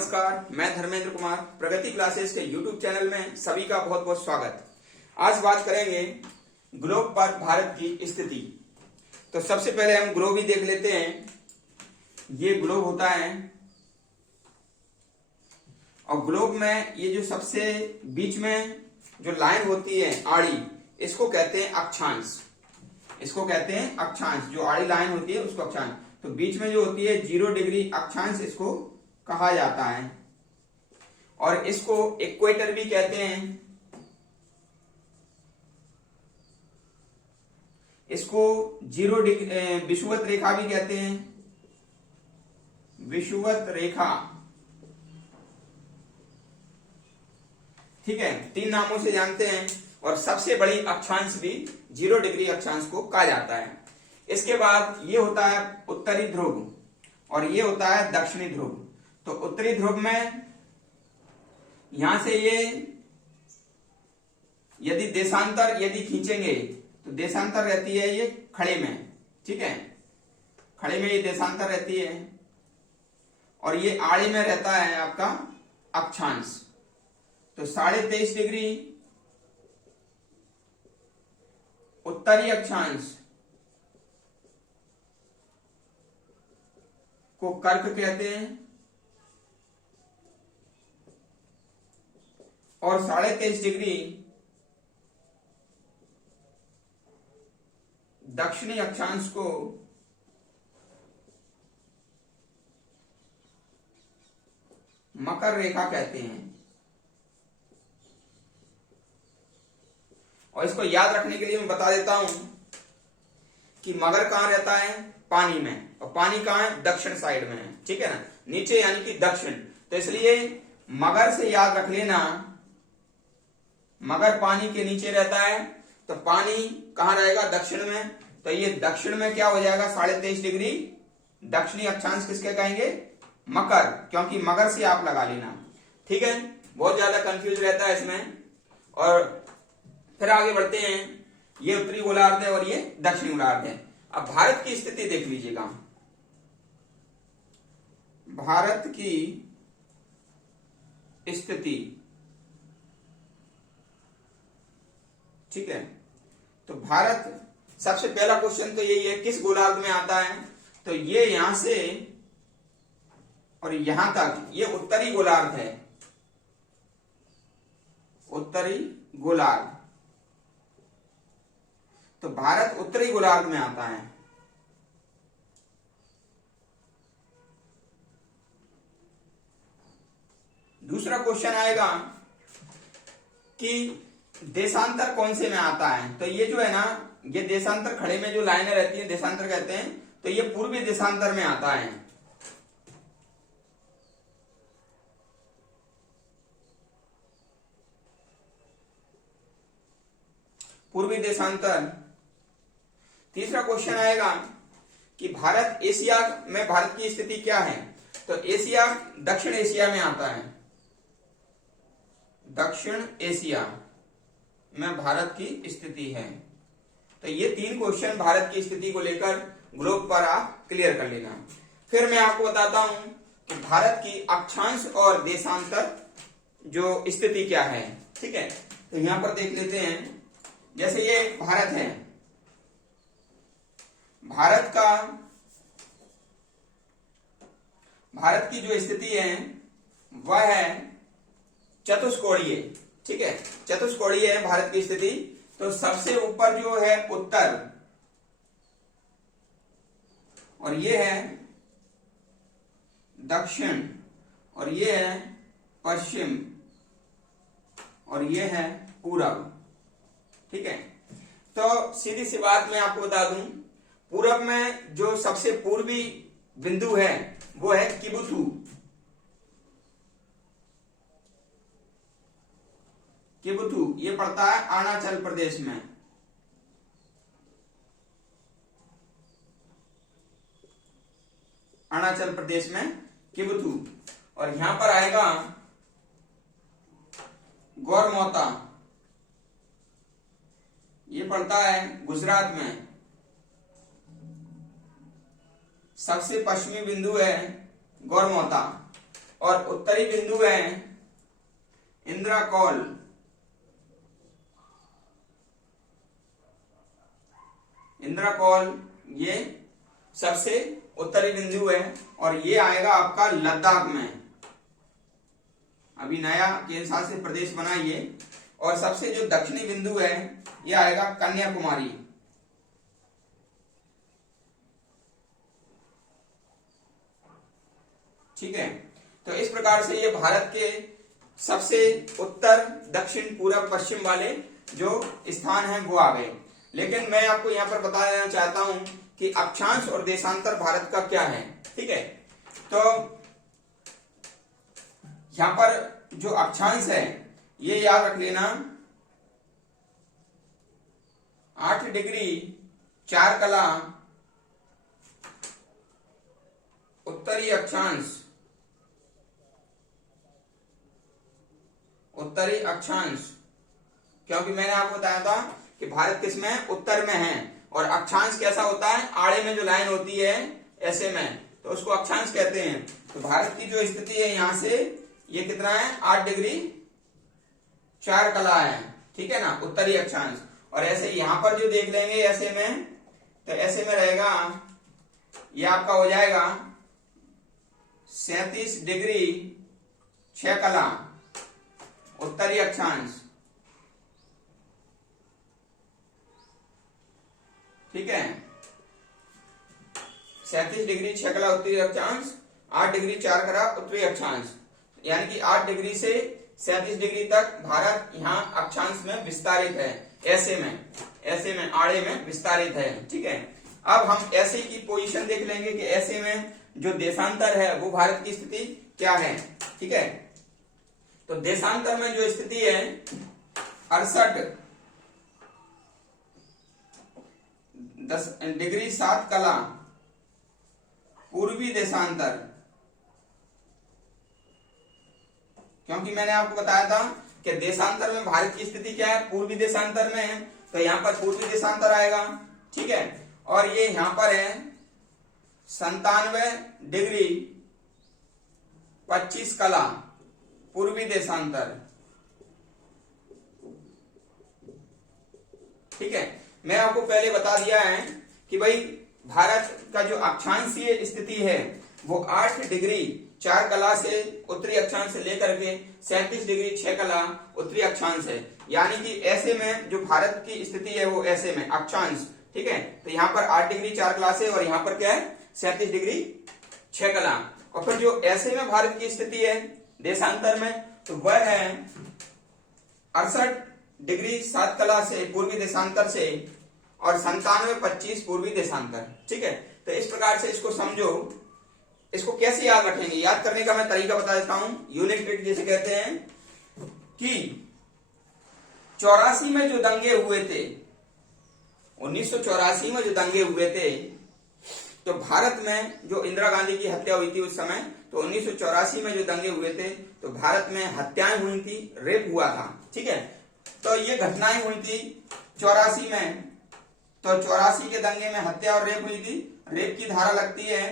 नमस्कार, मैं धर्मेंद्र कुमार प्रगति क्लासेस के YouTube चैनल में सभी का बहुत बहुत स्वागत। आज बात करेंगे ग्लोब पर भारत की स्थिति। तो सबसे पहले हम ग्लोब ही देख लेते हैं। ये ग्लोब होता है और ग्लोब में ये जो सबसे बीच में जो लाइन होती है आड़ी, इसको कहते हैं अक्षांश। इसको कहते हैं अक्षांश। जो आड़ी लाइन होती है उसको अक्षांश। तो बीच में जो होती है 0 डिग्री अक्षांश इसको कहा जाता है और इसको इक्वेटर भी कहते हैं। इसको 0 डिग्री विषुवत रेखा भी कहते हैं। विषुवत रेखा, ठीक है, 3 नामों से जानते हैं। और सबसे बड़ी अक्षांश भी 0 डिग्री अक्षांश को कहा जाता है। इसके बाद ये होता है उत्तरी ध्रुव और ये होता है दक्षिणी ध्रुव। तो उत्तरी ध्रुव में यहां से ये यदि देशांतर खींचेंगे तो देशांतर रहती है ये खड़े में, ठीक है, खड़े में ये देशांतर रहती है और ये आड़े में रहता है आपका अक्षांश। तो 23.5 डिग्री उत्तरी अक्षांश को कर्क कहते हैं और 23.5 डिग्री दक्षिणी अक्षांश को मकर रेखा कहते हैं। और इसको याद रखने के लिए मैं बता देता हूं कि मगर कहां रहता है, पानी में, और पानी कहां है, दक्षिण साइड में है, ठीक है ना, नीचे यानी कि दक्षिण। तो इसलिए मगर से याद रख लेना, मगर पानी के नीचे रहता है तो पानी कहां रहेगा, दक्षिण में। तो ये दक्षिण में क्या हो जाएगा, 23.5 डिग्री दक्षिणी अक्षांश किसके कहेंगे, मकर, क्योंकि मगर से आप लगा लेना, ठीक है। बहुत ज्यादा कंफ्यूज रहता है इसमें। और फिर आगे बढ़ते हैं। ये उत्तरी गोलार्ध है और ये दक्षिणी गोलार्ध है। अब भारत की स्थिति देख लीजिएगा। भारत की स्थिति, ठीक है। तो भारत, सबसे पहला क्वेश्चन तो यही है, किस गोलार्ध में आता है। तो ये यहां से और यहां तक ये उत्तरी गोलार्ध है, उत्तरी गोलार्ध। तो भारत उत्तरी गोलार्ध में आता है। दूसरा क्वेश्चन आएगा कि देशांतर कौन से में आता है। तो ये जो है ना, ये देशांतर खड़े में जो लाइनें रहती हैं देशांतर कहते हैं। तो ये पूर्वी देशांतर में आता है। पूर्वी देशांतर। तीसरा क्वेश्चन आएगा कि भारत एशिया में भारत की स्थिति क्या है। तो एशिया दक्षिण एशिया में आता है। दक्षिण एशिया में भारत की स्थिति है। तो ये 3 क्वेश्चन भारत की स्थिति को लेकर ग्लोब पर आप क्लियर कर लेना। फिर मैं आपको बताता हूं कि भारत की अक्षांश और देशांतर जो स्थिति क्या है, ठीक है। तो यहां पर देख लेते हैं। जैसे ये भारत है, भारत की जो स्थिति है वह है चतुष्कोणीय, ठीक है, चतुष्कोणीय है भारत की स्थिति। तो सबसे ऊपर जो है उत्तर और ये है दक्षिण और ये है पश्चिम और ये है पूरब, ठीक है। तो सीधी सी बात मैं आपको बता दूं, पूरब में जो सबसे पूर्वी बिंदु है वो है किबुथु। किबुथु ये पड़ता है अरुणाचल प्रदेश में। अरुणाचल प्रदेश में किबुथु। और यहां पर आएगा गौरमौता, ये पड़ता है गुजरात में। सबसे पश्चिमी बिंदु है गौरमौता। और उत्तरी बिंदु है इंद्राकौल। इंद्राकौल ये सबसे उत्तरी बिंदु है और ये आएगा आपका लद्दाख में। अभी नया केंद्र शासित प्रदेश बना ये। और सबसे जो दक्षिणी बिंदु है ये आएगा कन्याकुमारी। ठीक है, तो इस प्रकार से ये भारत के सबसे उत्तर, दक्षिण, पूर्व, पश्चिम वाले जो स्थान हैं वो आ गए। लेकिन मैं आपको यहाँ पर बता देना चाहता हूं कि अक्षांश और देशांतर भारत का क्या है। ठीक है, तो यहां पर जो अक्षांश है ये याद रख लेना 8 डिग्री 4 कला उत्तरी अक्षांश। उत्तरी अक्षांश, क्योंकि मैंने आपको बताया था कि भारत किस में है, उत्तर में है। और अक्षांश कैसा होता है, आड़े में जो लाइन होती है ऐसे में, तो उसको अक्षांश कहते हैं। तो भारत की जो स्थिति है यहां से ये कितना है, 8 डिग्री 4 कला है। ठीक है ना, उत्तरी अक्षांश। और ऐसे यहां पर जो देख लेंगे ऐसे में, तो ऐसे में रहेगा ये आपका हो जाएगा 37 डिग्री 6 कला उत्तरी अक्षांश। ठीक है, 37 डिग्री 6 कला उत्तरी अक्षांश, 8 डिग्री 4 कला उत्तरी अक्षांश। यानी कि 8 डिग्री से 37 डिग्री तक भारत यहाँ अक्षांश में विस्तारित है। ऐसे में आड़े में विस्तारित है। ठीक है, अब हम ऐसे की पोजीशन देख लेंगे कि ऐसे में जो देशांतर है वो भारत की स्थिति क्या है। ठीक है, तो देशांतर में जो स्थिति है 68 डिग्री 7 कला पूर्वी देशांतर। क्योंकि मैंने आपको बताया था कि देशांतर में भारत की स्थिति क्या है, पूर्वी देशांतर में है, तो यहां पर पूर्वी देशांतर आएगा। ठीक है, और ये यहां पर है 97 डिग्री 25 कला पूर्वी देशांतर। ठीक है, मैं आपको पहले बता दिया है कि भाई भारत का जो अक्षांशीय स्थिति है वो 8 डिग्री 4 कला से उत्तरी अक्षांश से लेकर के 37 डिग्री 6 कला उत्तरी अक्षांश है। यानी कि ऐसे में जो भारत की स्थिति है वो ऐसे में अक्षांश। ठीक है, तो यहाँ पर 8 डिग्री 4 कला से और यहाँ पर क्या है 37 डिग्री 6 कला। और फिर जो ऐसे में भारत की स्थिति है देशांतर में, तो वह है 68 डिग्री 7 कला से पूर्वी देशांतर से और 97-25 पूर्वी देशांतर। ठीक है, तो इस प्रकार से इसको समझो। इसको कैसे याद रखेंगे, याद करने का मैं तरीका बता देता हूं। यूनिट ट्रिक जिसे कहते हैं कि 84 में जो दंगे हुए थे, 1984 में जो दंगे हुए थे, तो भारत में जो इंदिरा गांधी की हत्या हुई थी उस समय, तो 1984 में जो दंगे हुए थे तो भारत में हत्याएं हुई थी, रेप हुआ था। ठीक है, तो ये घटनाएं हुई थी 84 में। तो 84 के दंगे में हत्या और रेप हुई थी। रेप की धारा लगती है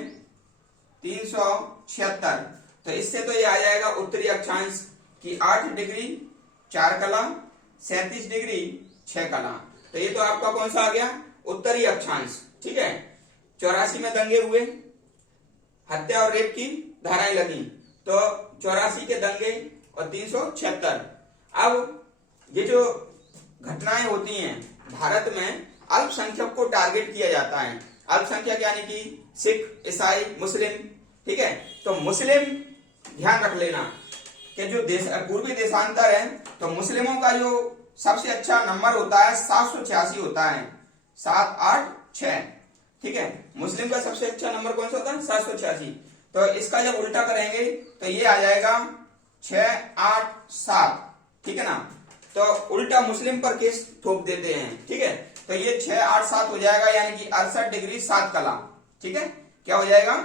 376। तो इससे तो ये आ जाएगा उत्तरी अक्षांश की 8 डिग्री 4 कला 37 डिग्री 6 कला। तो ये तो आपका कौन सा आ गया, उत्तरी अक्षांश। ठीक है, 84 में दंगे हुए, हत्या और रेप की धाराएं लगी, तो 84 के दंगे और 376। अब ये जो घटनाएं होती हैं भारत में, अल्पसंख्यक को टारगेट किया जाता है। अल्पसंख्यक यानी कि सिख, ईसाई, मुस्लिम। ठीक है, तो मुस्लिम ध्यान रख लेना कि जो पूर्वी देशांतर है, तो मुस्लिमों का जो सबसे अच्छा नंबर होता है 786 होता है, 786। ठीक है, मुस्लिम का सबसे अच्छा नंबर कौन सा होता है, 786। तो इसका जब उल्टा करेंगे तो ये आ जाएगा 687। ठीक है ना, तो उल्टा मुस्लिम पर केस ठोक देते हैं। ठीक है, तो ये 687 हो जाएगा, यानी कि 68 डिग्री 7 कला। ठीक है, क्या हो जाएगा,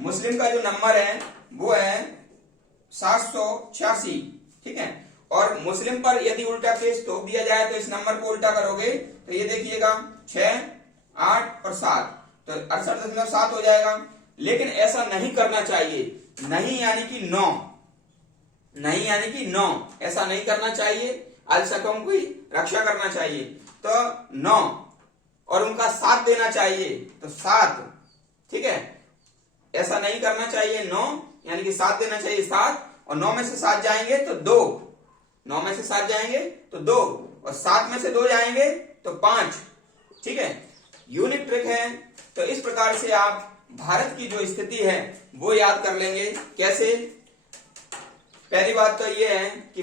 मुस्लिम का जो नंबर है वो है 786। ठीक है, और मुस्लिम पर यदि उल्टा केस ठोक दिया जाए तो इस नंबर को उल्टा करोगे तो ये देखिएगा 6, 8 और 7, तो 68.7 हो जाएगा। लेकिन ऐसा नहीं करना चाहिए, नहीं यानी कि 9, नहीं यानी कि 9, ऐसा नहीं करना चाहिए। अल्पसंख्यकों की रक्षा करना चाहिए, तो 9 और उनका साथ देना चाहिए, तो 7। ठीक है, ऐसा नहीं करना चाहिए। 9 यानी कि साथ देना चाहिए 7, और 9 में से 7 जाएंगे तो 2, 9 में से 7 जाएंगे तो 2, और 7 में से 2 जाएंगे तो 5। ठीक है, यूनिक ट्रिक है। तो इस प्रकार से आप भारत की जो स्थिति है वो याद कर लेंगे। कैसे? पहली बात तो ये है कि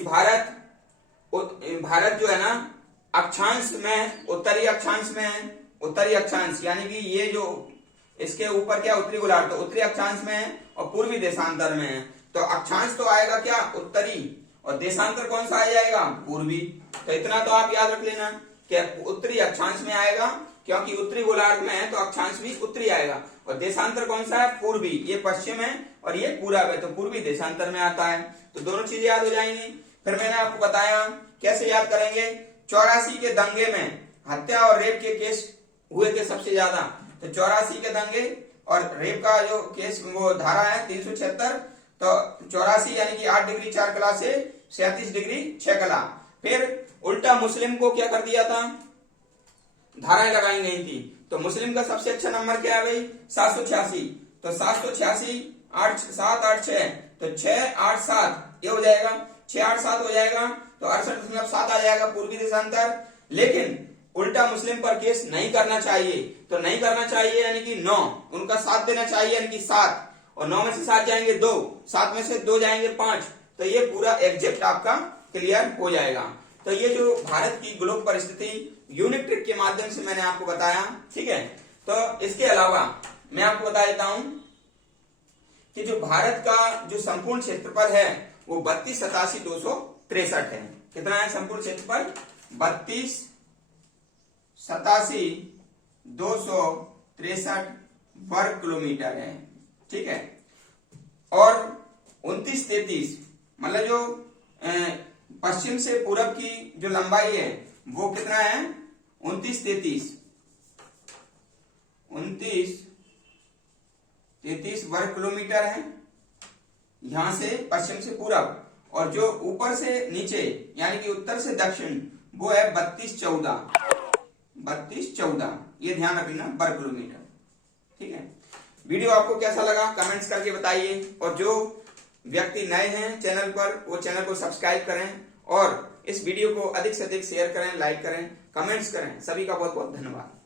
भारत जो है ना अक्षांश में, उत्तरी अक्षांश में है। उत्तरी अक्षांश यानी कि ये जो इसके ऊपर क्या उत्तरी गोलार्ध, तो उत्तरी अक्षांश में है और पूर्वी देशांतर में है। तो अक्षांश तो आएगा क्या? उत्तरी, और देशांतर कौन सा आ जाएगा? पूर्वी। तो इतना तो आप याद रख लेना कि उत्तरी अक्षांश में आएगा, क्योंकि उत्तरी गोलार्ध में है तो अक्षांश भी उत्तरी आएगा, और देशांतर कौन सा है? पूर्वी। ये पश्चिम है और ये पूरब है, तो पूर्वी देशांतर में आता है। तो दोनों चीजें याद हो जाएंगी। फिर मैंने आपको बताया कैसे याद करेंगे। 84 के दंगे में हत्या और रेप के केस हुए थे सबसे ज्यादा, तो 84 के दंगे और रेप का जो केस वो धारा है 376, तो 84 यानी कि 8 डिग्री 4 कला से 37 डिग्री 6 कला। फिर उल्टा मुस्लिम को क्या कर दिया था? धाराएं लगाई गई थी। तो मुस्लिम का सबसे अच्छा नंबर क्या है भाई? 786। तो 786 8 7 8 6, तो 6 8 7 ये हो जाएगा, 6 8 7 हो जाएगा, तो 68.7 आ जाएगा पूर्वी देशांतर। लेकिन उल्टा मुस्लिम पर केस नहीं करना चाहिए, तो नहीं करना चाहिए यानी कि 9, उनका साथ देना चाहिए यानी कि 7, और 9 में से 7 जाएंगे 2, 7 में से 2 जाएंगे 5, तो ये पूरा एग्जैक्ट आपका क्लियर हो जाएगा। तो ये जो भारत की ग्लोब परिस्थिति यूनिक ट्रिक के माध्यम से मैंने आपको बताया। ठीक है, तो इसके अलावा मैं आपको बता देता हूं कि जो भारत का जो संपूर्ण क्षेत्रफल है वो 32,87,263 है। कितना है संपूर्ण क्षेत्रफल? 32,87,263 वर्ग किलोमीटर है। ठीक है, और 29,33 मतलब जो पश्चिम से पूरब की जो लंबाई है वो कितना है? 29,33 वर्ग किलोमीटर है, यहां से पश्चिम से पूरब। और जो ऊपर से नीचे यानी कि उत्तर से दक्षिण वो है 32,14 ये ध्यान रखना वर्ग किलोमीटर। ठीक है, वीडियो आपको कैसा लगा कमेंट्स करके बताइए, और जो व्यक्ति नए हैं चैनल पर वो चैनल को सब्सक्राइब करें, और इस वीडियो को अधिक से अधिक शेयर करें, लाइक करें, कमेंट्स करें। सभी का बहुत बहुत धन्यवाद।